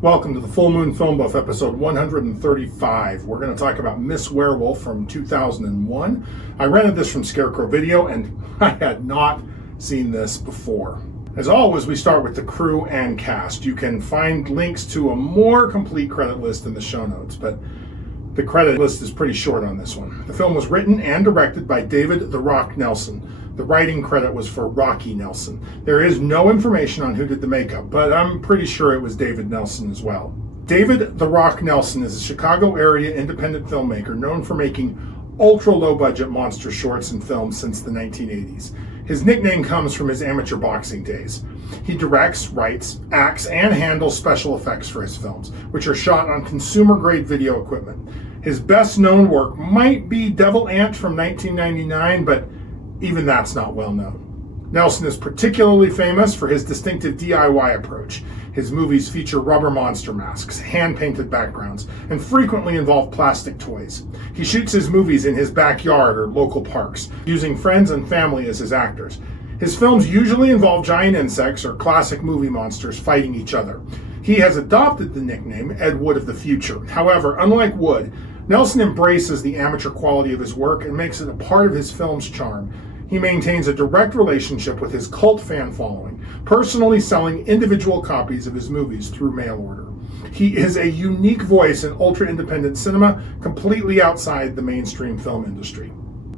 Welcome to the Full Moon Film Buff, episode 135. We're going to talk about Miss Werewolf from 2001. I rented this from Scarecrow Video, and I had not seen this before. As always, we start with the crew and cast. You can find links to a more complete credit list in the show notes, but the credit list is pretty short on this one. The film was written and directed by David "The Rock" Nelson. The writing credit was for Rocky Nelson. There is no information on who did the makeup, but I'm pretty sure it was David Nelson as well. David "The Rock" Nelson is a Chicago area independent filmmaker known for making ultra low budget monster shorts and films since the 1980s. His nickname comes from his amateur boxing days. He directs, writes, acts, and handles special effects for his films, which are shot on consumer-grade video equipment. His best-known work might be Devil Ant from 1999, but even that's not well known. Nelson is particularly famous for his distinctive DIY approach. His movies feature rubber monster masks, hand-painted backgrounds, and frequently involve plastic toys. He shoots his movies in his backyard or local parks, using friends and family as his actors. His films usually involve giant insects or classic movie monsters fighting each other. He has adopted the nickname Ed Wood of the Future. However, unlike Wood, Nelson embraces the amateur quality of his work and makes it a part of his film's charm. He maintains a direct relationship with his cult fan following, personally selling individual copies of his movies through mail order. He is a unique voice in ultra-independent cinema, completely outside the mainstream film industry.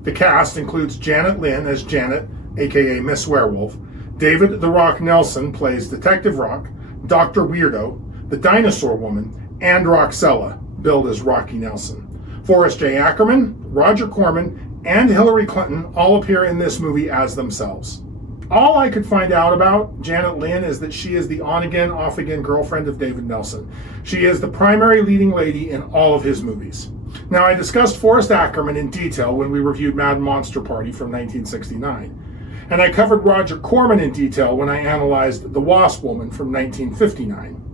The cast includes Janet Lynn as Janet, aka Miss Werewolf. David "The Rock" Nelson plays Detective Rock, Dr. Weirdo, the Dinosaur Woman, and Roxella, billed as Rocky Nelson. Forrest J. Ackerman, Roger Corman, and Hillary Clinton all appear in this movie as themselves. All I could find out about Janet Lynn is that she is the on-again, off-again girlfriend of David Nelson. She is the primary leading lady in all of his movies. Now, I discussed Forrest Ackerman in detail when we reviewed Mad Monster Party from 1969. And I covered Roger Corman in detail when I analyzed The Wasp Woman from 1959.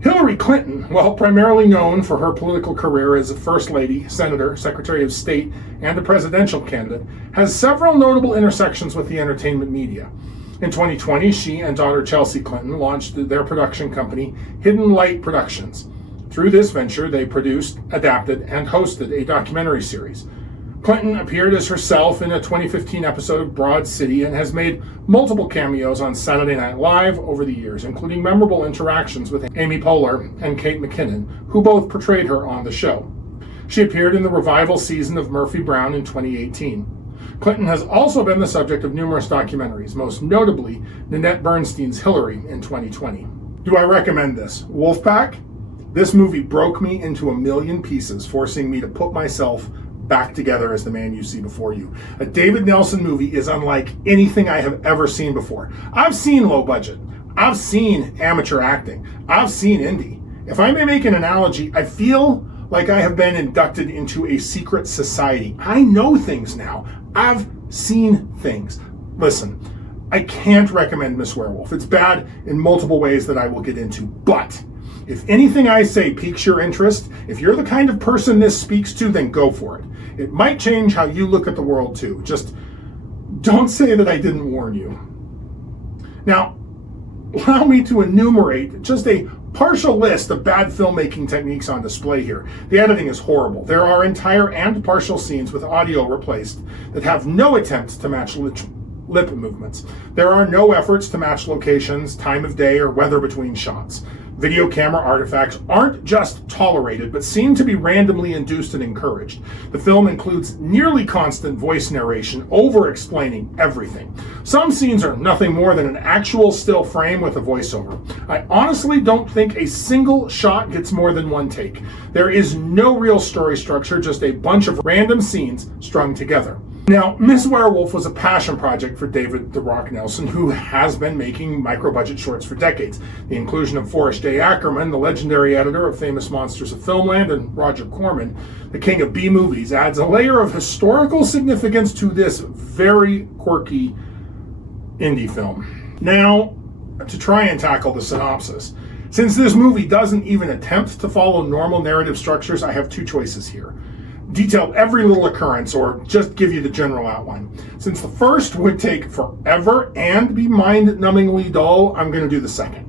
Hillary Clinton, while primarily known for her political career as a First Lady, Senator, Secretary of State, and a presidential candidate, has several notable intersections with the entertainment media. In 2020, she and daughter Chelsea Clinton launched their production company, Hidden Light Productions. Through this venture, they produced, adapted, and hosted a documentary series. Clinton appeared as herself in a 2015 episode of Broad City and has made multiple cameos on Saturday Night Live over the years, including memorable interactions with Amy Poehler and Kate McKinnon, who both portrayed her on the show. She appeared in the revival season of Murphy Brown in 2018. Clinton has also been the subject of numerous documentaries, most notably Nanette Bernstein's Hillary in 2020. Do I recommend this? Wolfpack? This movie broke me into a million pieces, forcing me to put myself back together as the man you see before you. A David Nelson movie is unlike anything I have ever seen before. I've seen low budget. I've seen amateur acting. I've seen indie. If I may make an analogy, I feel like I have been inducted into a secret society. I know things now. I've seen things. Listen, I can't recommend Miss Werewolf. It's bad in multiple ways that I will get into, but if anything I say piques your interest, if you're the kind of person this speaks to, then go for it. It might change how you look at the world too. Just don't say that I didn't warn you. Now, allow me to enumerate just a partial list of bad filmmaking techniques on display here. The editing is horrible. There are entire and partial scenes with audio replaced that have no attempt to match lip movements. There are no efforts to match locations, time of day, or weather between shots. Video camera artifacts aren't just tolerated, but seem to be randomly induced and encouraged. The film includes nearly constant voice narration, over-explaining everything. Some scenes are nothing more than an actual still frame with a voiceover. I honestly don't think a single shot gets more than one take. There is no real story structure, just a bunch of random scenes strung together. Now, Miss Werewolf was a passion project for David "The Rock" Nelson, who has been making micro-budget shorts for decades. The inclusion of Forrest J. Ackerman, the legendary editor of Famous Monsters of Filmland, and Roger Corman, the king of B-movies, adds a layer of historical significance to this very quirky indie film. Now, to try and tackle the synopsis. Since this movie doesn't even attempt to follow normal narrative structures, I have two choices here. Detail every little occurrence or just give you the general outline. Since the first would take forever and be mind-numbingly dull, I'm going to do the second.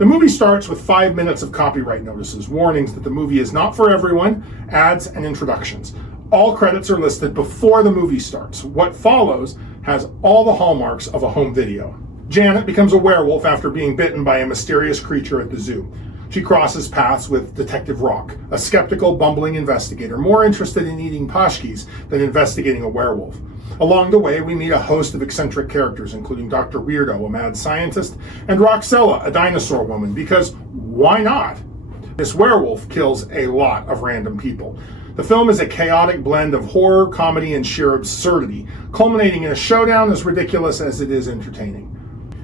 The movie starts with 5 minutes of copyright notices, warnings that the movie is not for everyone, ads, and introductions. All credits are listed before the movie starts. What follows has all the hallmarks of a home video. Janet becomes a werewolf after being bitten by a mysterious creature at the zoo. She crosses paths with Detective Rock, a skeptical, bumbling investigator, more interested in eating Pączkis than investigating a werewolf. Along the way, we meet a host of eccentric characters, including Dr. Weirdo, a mad scientist, and Roxella, a dinosaur woman, because why not? This werewolf kills a lot of random people. The film is a chaotic blend of horror, comedy, and sheer absurdity, culminating in a showdown as ridiculous as it is entertaining.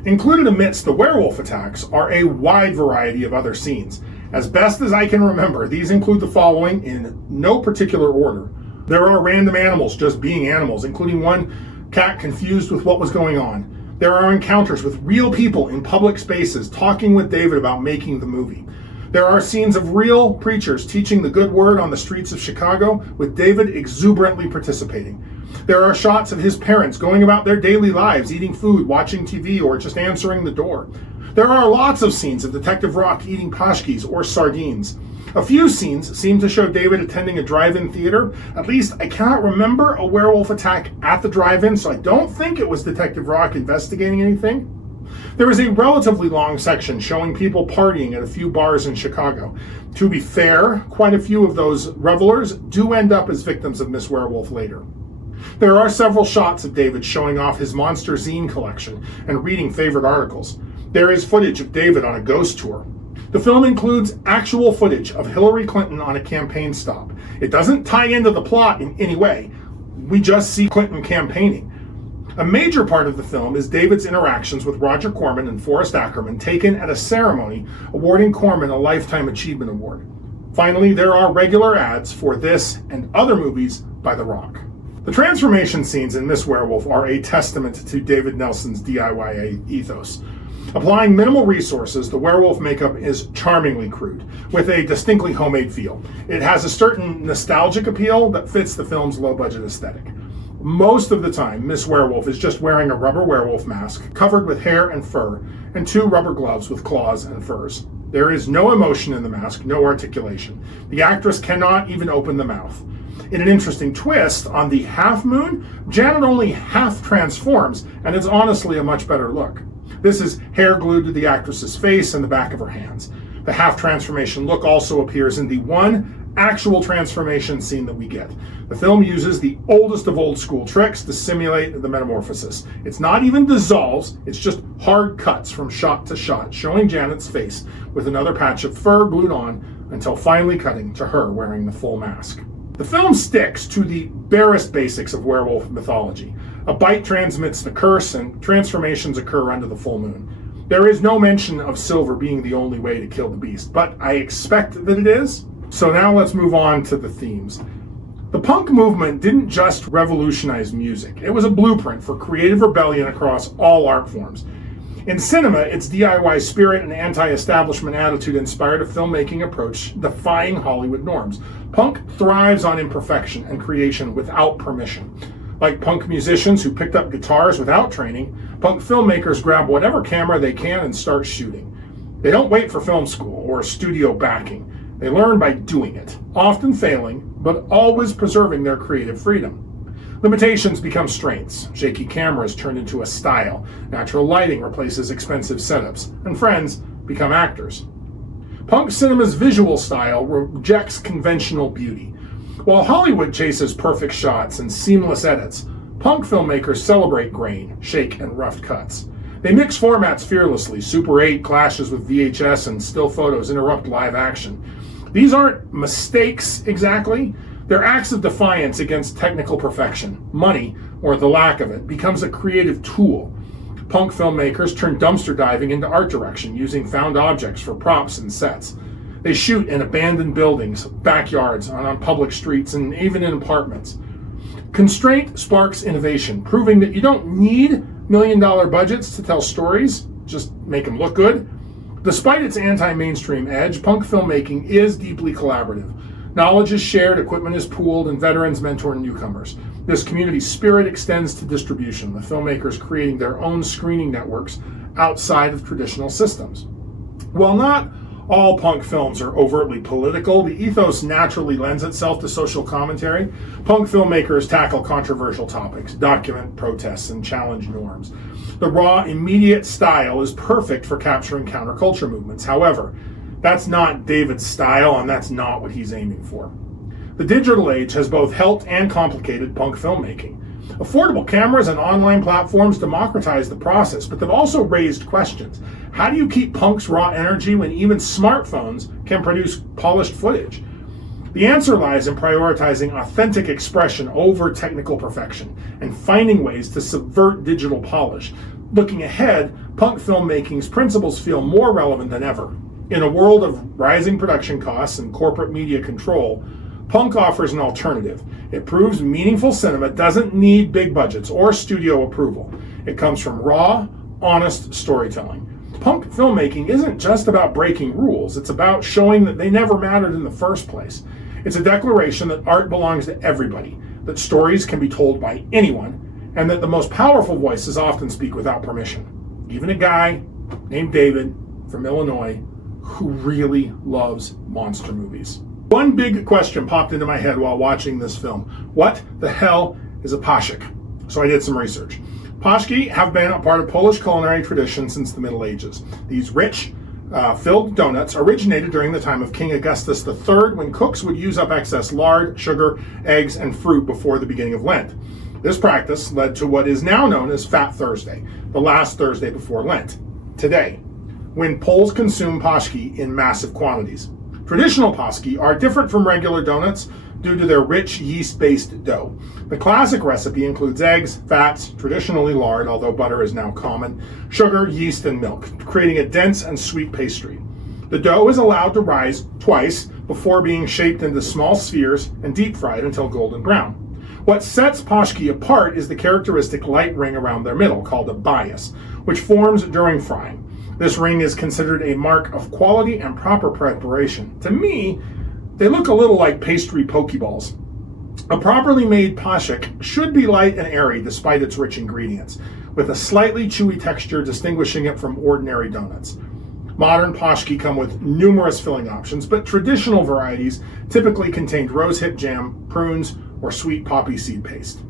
Included amidst the werewolf attacks are a wide variety of other scenes. As best as I can remember, these include the following in no particular order. There are random animals just being animals, including one cat confused with what was going on. There are encounters with real people in public spaces talking with David about making the movie. There are scenes of real preachers teaching the good word on the streets of Chicago, with David exuberantly participating. There are shots of his parents going about their daily lives, eating food, watching TV, or just answering the door. There are lots of scenes of Detective Rock eating Pączkis or sardines. A few scenes seem to show David attending a drive-in theater. At least I cannot remember a werewolf attack at the drive-in, so I don't think it was Detective Rock investigating anything. There is a relatively long section showing people partying at a few bars in Chicago. To be fair, quite a few of those revelers do end up as victims of Miss Werewolf later. There are several shots of David showing off his monster zine collection and reading favorite articles. There is footage of David on a ghost tour. The film includes actual footage of Hillary Clinton on a campaign stop. It doesn't tie into the plot in any way. We just see Clinton campaigning. A major part of the film is David's interactions with Roger Corman and Forrest Ackerman, taken at a ceremony awarding Corman a Lifetime Achievement Award. Finally, there are regular ads for this and other movies by The Rock. The transformation scenes in Miss Werewolf are a testament to David Nelson's DIY ethos. Applying minimal resources, the werewolf makeup is charmingly crude, with a distinctly homemade feel. It has a certain nostalgic appeal that fits the film's low-budget aesthetic. Most of the time, Miss Werewolf is just wearing a rubber werewolf mask covered with hair and fur, and 2 rubber gloves with claws and furs. There is no emotion in the mask, no articulation. The actress cannot even open the mouth. In an interesting twist, on the half moon, Janet only half transforms, and it's honestly a much better look. This is hair glued to the actress's face and the back of her hands. The half transformation look also appears in the one actual transformation scene that we get. The film uses the oldest of old school tricks to simulate the metamorphosis. It's not even dissolves, it's just hard cuts from shot to shot, showing Janet's face with another patch of fur glued on until finally cutting to her wearing the full mask. The film sticks to the barest basics of werewolf mythology. A bite transmits the curse, and transformations occur under the full moon. There is no mention of silver being the only way to kill the beast, but I expect that it is. So now let's move on to the themes. The punk movement didn't just revolutionize music. It was a blueprint for creative rebellion across all art forms. In cinema, its DIY spirit and anti-establishment attitude inspired a filmmaking approach defying Hollywood norms. Punk thrives on imperfection and creation without permission. Like punk musicians who picked up guitars without training, punk filmmakers grab whatever camera they can and start shooting. They don't wait for film school or studio backing. They learn by doing it, often failing, but always preserving their creative freedom. Limitations become strengths. Shaky cameras turn into a style. Natural lighting replaces expensive setups. And friends become actors. Punk cinema's visual style rejects conventional beauty. While Hollywood chases perfect shots and seamless edits, punk filmmakers celebrate grain, shake, and rough cuts. They mix formats fearlessly. Super 8 clashes with VHS, and still photos interrupt live action. These aren't mistakes exactly. They're acts of defiance against technical perfection. Money, or the lack of it, becomes a creative tool. Punk filmmakers turn dumpster diving into art direction, using found objects for props and sets. They shoot in abandoned buildings, backyards, on public streets, and even in apartments. Constraint sparks innovation, proving that you don't need million-dollar budgets to tell stories, just make them look good. Despite its anti-mainstream edge, punk filmmaking is deeply collaborative. Knowledge is shared, equipment is pooled, and veterans mentor newcomers. This community spirit extends to distribution, with filmmakers creating their own screening networks outside of traditional systems. While not all punk films are overtly political, the ethos naturally lends itself to social commentary. Punk filmmakers tackle controversial topics, document protests, and challenge norms. The raw, immediate style is perfect for capturing counterculture movements. However, that's not David's style, and that's not what he's aiming for. The digital age has both helped and complicated punk filmmaking. Affordable cameras and online platforms democratize the process, but they've also raised questions. How do you keep punk's raw energy when even smartphones can produce polished footage? The answer lies in prioritizing authentic expression over technical perfection and finding ways to subvert digital polish. Looking ahead, punk filmmaking's principles feel more relevant than ever. In a world of rising production costs and corporate media control, punk offers an alternative. It proves meaningful cinema doesn't need big budgets or studio approval. It comes from raw, honest storytelling. Punk filmmaking isn't just about breaking rules, it's about showing that they never mattered in the first place. It's a declaration that art belongs to everybody, that stories can be told by anyone, and that the most powerful voices often speak without permission. Even a guy named David from Illinois who really loves monster movies. One big question popped into my head while watching this film. What the hell is a pączki? So I did some research. Pączki have been a part of Polish culinary tradition since the Middle Ages. These rich, filled donuts originated during the time of King Augustus III, when cooks would use up excess lard, sugar, eggs, and fruit before the beginning of Lent. This practice led to what is now known as Fat Thursday, the last Thursday before Lent, today, when Poles consume pączki in massive quantities. Traditional pączki are different from regular donuts due to their rich yeast-based dough. The classic recipe includes eggs, fats, traditionally lard, although butter is now common, sugar, yeast, and milk, creating a dense and sweet pastry. The dough is allowed to rise twice before being shaped into small spheres and deep-fried until golden brown. What sets pączki apart is the characteristic light ring around their middle, called a bias, which forms during frying. This ring is considered a mark of quality and proper preparation. To me, they look a little like pastry pokeballs. A properly made pączki should be light and airy despite its rich ingredients, with a slightly chewy texture distinguishing it from ordinary donuts. Modern pączki come with numerous filling options, but traditional varieties typically contained rosehip jam, prunes, or sweet poppy seed paste.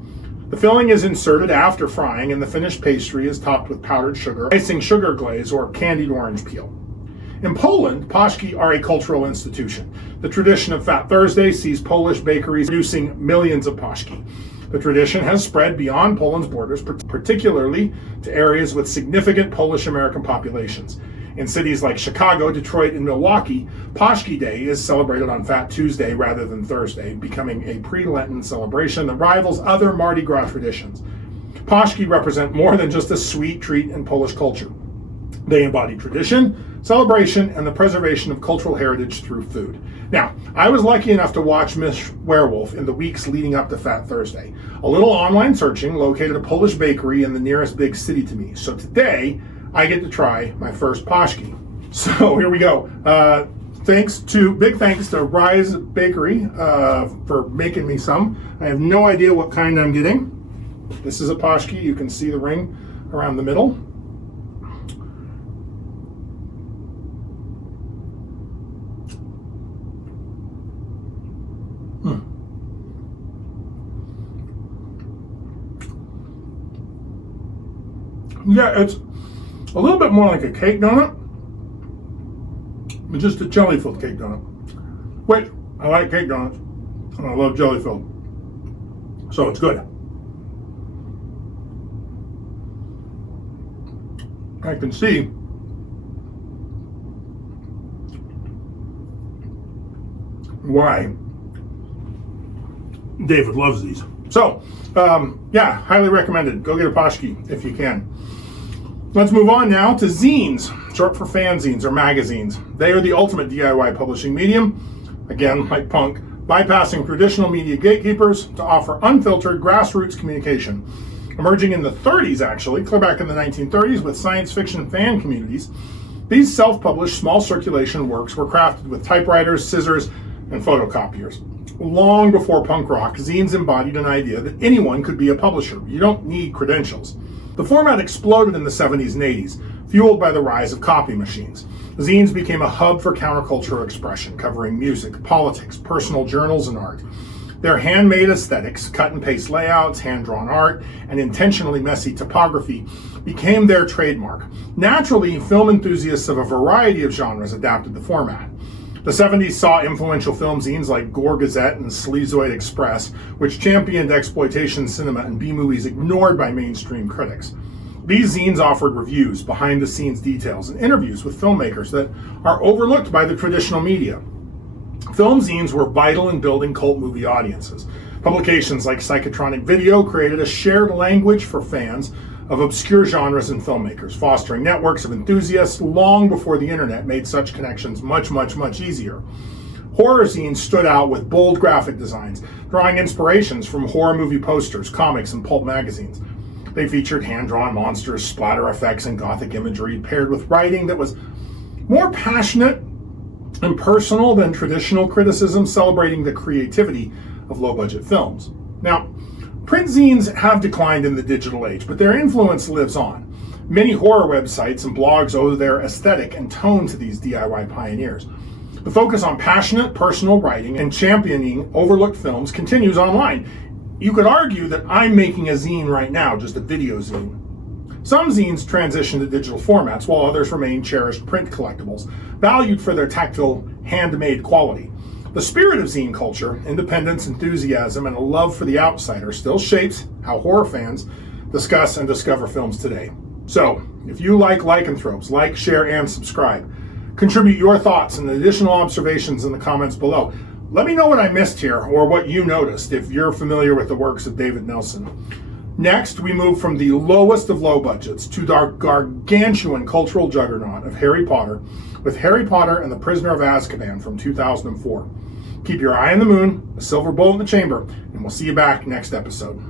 The filling is inserted after frying, and the finished pastry is topped with powdered sugar, icing sugar glaze, or candied orange peel. In Poland, pączki are a cultural institution. The tradition of Fat Thursday sees Polish bakeries producing millions of pączki. The tradition has spread beyond Poland's borders, particularly to areas with significant Polish-American populations. In cities like Chicago, Detroit, and Milwaukee, Pączki Day is celebrated on Fat Tuesday rather than Thursday, becoming a pre-Lenten celebration that rivals other Mardi Gras traditions. Pączki represent more than just a sweet treat in Polish culture. They embody tradition, celebration, and the preservation of cultural heritage through food. Now, I was lucky enough to watch Miss Werewolf in the weeks leading up to Fat Thursday. A little online searching located a Polish bakery in the nearest big city to me. So today, I get to try my first pączki. So here we go. Big thanks to Rise Bakery for making me some. I have no idea what kind I'm getting. This is a pączki. You can see the ring around the middle. Yeah, it's a little bit more like a cake donut, but just a jelly-filled cake donut. Which, I like cake donuts, and I love jelly-filled, so it's good. I can see why David loves these. So, yeah, highly recommended. Go get a pączki if you can. Let's move on now to zines, short for fanzines or magazines. They are the ultimate DIY publishing medium, again, like punk, bypassing traditional media gatekeepers to offer unfiltered grassroots communication. Emerging in the 30s, actually, clear back in the 1930s with science fiction fan communities, these self-published small circulation works were crafted with typewriters, scissors, and photocopiers. Long before punk rock, zines embodied an idea that anyone could be a publisher. You don't need credentials. The format exploded in the 70s and 80s. fueled by the rise of copy machines. Zines became a hub for countercultural expression, covering music, politics, personal journals, and art. Their handmade aesthetics, cut-and-paste layouts, hand-drawn art, and intentionally messy typography became their trademark. Naturally, film enthusiasts of a variety of genres adapted the format. The 70s saw influential film zines like Gore Gazette and Sleazoid Express, which championed exploitation cinema and B-movies ignored by mainstream critics. These zines offered reviews, behind-the-scenes details, and interviews with filmmakers that are overlooked by the traditional media. Film zines were vital in building cult movie audiences. Publications like Psychotronic Video created a shared language for fans of obscure genres and filmmakers, fostering networks of enthusiasts long before the internet made such connections much easier. Horror zines stood out with bold graphic designs, drawing inspirations from horror movie posters, comics, and pulp magazines. They featured hand-drawn monsters, splatter effects, and gothic imagery, paired with writing that was more passionate and personal than traditional criticism, celebrating the creativity of low-budget films. Now, print zines have declined in the digital age, but their influence lives on. Many horror websites and blogs owe their aesthetic and tone to these DIY pioneers. The focus on passionate, personal writing and championing overlooked films continues online. You could argue that I'm making a zine right now, just a video zine. Some zines transition to digital formats, while others remain cherished print collectibles, valued for their tactile, handmade quality. The spirit of zine culture, independence, enthusiasm, and a love for the outsider still shapes how horror fans discuss and discover films today. So, if you like lycanthropes, like, share, and subscribe. Contribute your thoughts and additional observations in the comments below. Let me know what I missed here or what you noticed if you're familiar with the works of David Nelson. Next, we move from the lowest of low budgets to the gargantuan cultural juggernaut of Harry Potter with Harry Potter and the Prisoner of Azkaban from 2004. Keep your eye on the moon, a silver bullet in the chamber, and we'll see you back next episode.